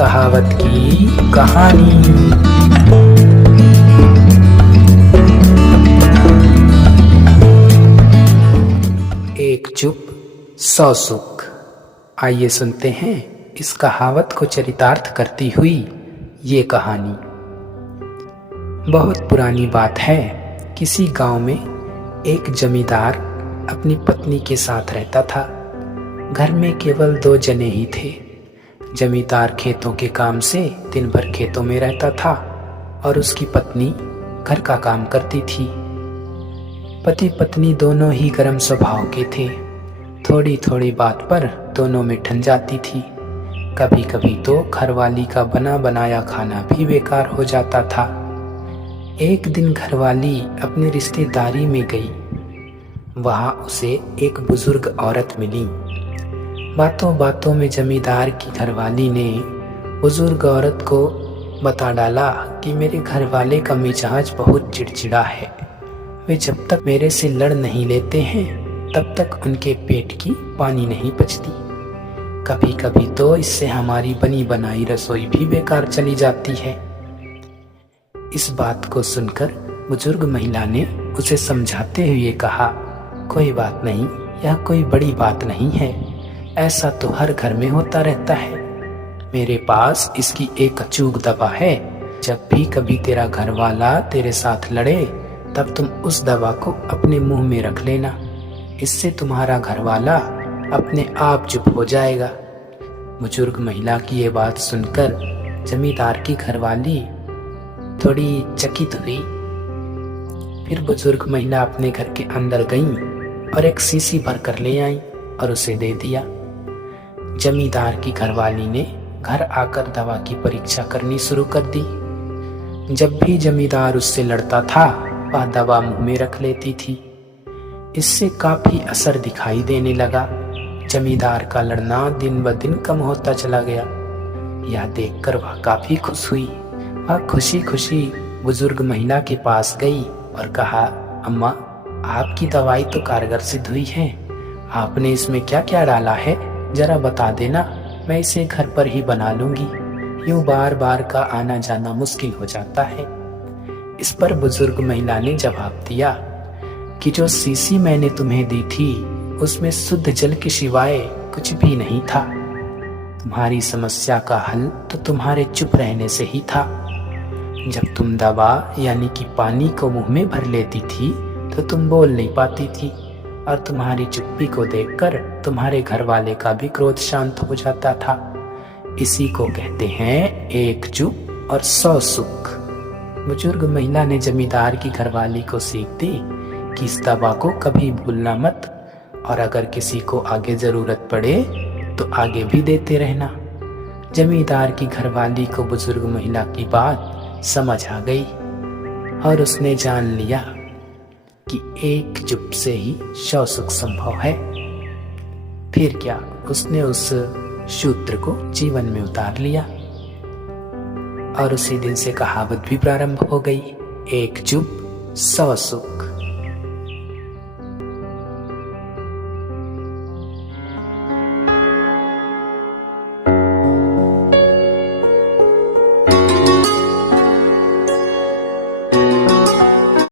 कहावत की कहानी। एक चुप 100 सुख। आइए सुनते हैं इस कहावत को चरितार्थ करती हुई ये कहानी। बहुत पुरानी बात है। किसी गांव में एक जमींदार अपनी पत्नी के साथ रहता था। घर में केवल 2 जने ही थे। जमींदार खेतों के काम से दिन भर खेतों में रहता था और उसकी पत्नी घर का काम करती थी। पति पत्नी दोनों ही गर्म स्वभाव के थे। थोड़ी थोड़ी बात पर दोनों में ठन जाती थी। कभी कभी तो घरवाली का बना बनाया खाना भी बेकार हो जाता था। एक दिन घरवाली अपनी रिश्तेदारी में गई। वहां उसे एक बुजुर्ग औरत मिली। बातों बातों में जमींदार की घरवाली ने बुजुर्ग औरत को बता डाला कि मेरे घरवाले का मिजाज बहुत चिड़चिड़ा है। वे जब तक मेरे से लड़ नहीं लेते हैं तब तक उनके पेट की पानी नहीं पचती। कभी कभी तो इससे हमारी बनी बनाई रसोई भी बेकार चली जाती है। इस बात को सुनकर बुजुर्ग महिला ने उसे समझाते हुए कहा, कोई बात नहीं, यह कोई बड़ी बात नहीं है। ऐसा तो हर घर में होता रहता है। मेरे पास इसकी एक अचूक दवा है। जब भी कभी तेरा घरवाला तेरे साथ लड़े तब तुम उस दवा को अपने मुंह में रख लेना। इससे तुम्हारा घरवाला अपने आप चुप हो जाएगा। बुजुर्ग महिला की ये बात सुनकर जमींदार की घरवाली थोड़ी चकित हुई। फिर बुजुर्ग महिला अपने घर के अंदर गई और एक शीशी भर कर ले आई और उसे दे दिया। जमींदार की घरवाली ने घर आकर दवा की परीक्षा करनी शुरू कर दी। जब भी जमींदार उससे लड़ता था वह दवा मुंह में रख लेती थी। इससे काफी असर दिखाई देने लगा। जमींदार का लड़ना दिन ब दिन कम होता चला गया। यह देखकर वह काफी खुश हुई। वह खुशी खुशी बुजुर्ग महिला के पास गई और कहा, अम्मा, आपकी दवाई तो कारगर सिद्ध हुई है। आपने इसमें क्या क्या डाला है, जरा बता देना, मैं इसे घर पर ही बना लूंगी। यूं बार बार का आना जाना मुश्किल हो जाता है। इस पर बुजुर्ग महिला ने जवाब दिया कि जो शीशी मैंने तुम्हें दी थी उसमें शुद्ध जल के सिवाय कुछ भी नहीं था। तुम्हारी समस्या का हल तो तुम्हारे चुप रहने से ही था। जब तुम दवा यानी कि पानी को मुंह में भर लेती थी तो तुम बोल नहीं पाती थी और तुम्हारी चुप्पी को देखकर तुम्हारे घर वाले का भी क्रोध शांत हो जाता था। इसी को कहते हैं एक चुप और 100 सुख। बुजुर्ग महिला ने जमींदार की घरवाली को सीख दी कि इस दवा को कभी भूलना मत और अगर किसी को आगे जरूरत पड़े तो आगे भी देते रहना। जमींदार की घरवाली को बुजुर्ग महिला की बात समझ आ गई और उसने जान लिया कि एक चुप से ही 100 सुख संभव है। फिर क्या, उसने उस सूत्र को जीवन में उतार लिया और उसी दिन से कहावत भी प्रारंभ हो गई, एक चुप 100 सुख।